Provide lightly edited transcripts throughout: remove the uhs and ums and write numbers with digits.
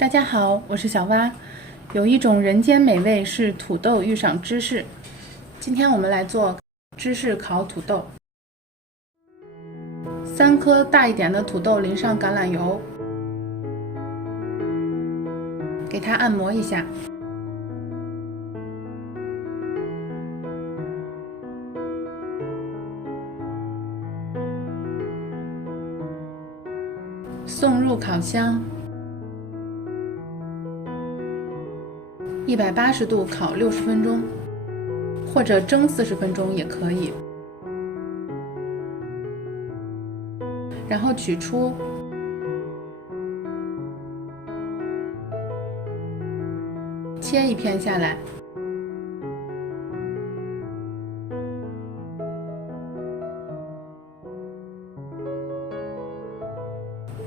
大家好，我是小蛙。有一种人间美味是土豆遇上芝士。今天我们来做芝士烤土豆。3颗大一点的土豆淋上橄榄油，给它按摩一下。送入烤箱，180度烤60分钟，或者蒸40分钟也可以。然后取出，切一片下来，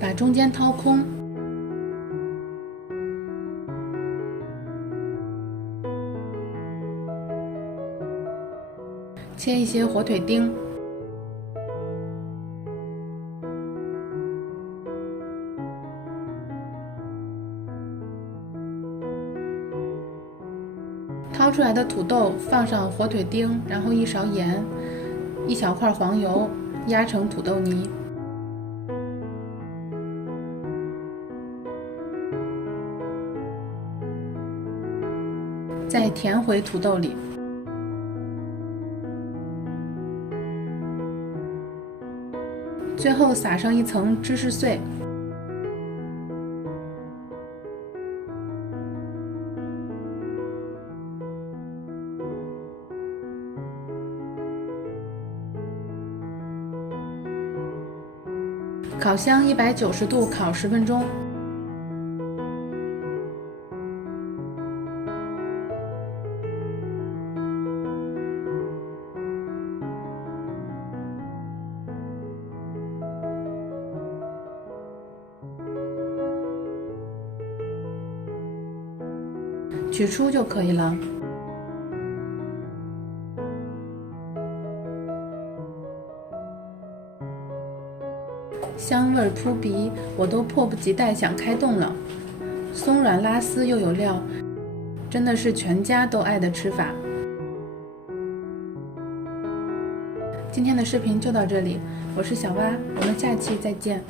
把中间掏空，切一些火腿丁，掏出来的土豆放上火腿丁，然后1勺盐，1小块黄油，压成土豆泥。再填回土豆里，最后撒上一层芝士碎。烤箱190度烤10分钟。取出就可以了。香味扑鼻，我都迫不及待想开动了。松软拉丝又有料，真的是全家都爱的吃法。今天的视频就到这里，我是小蛙，我们下期再见。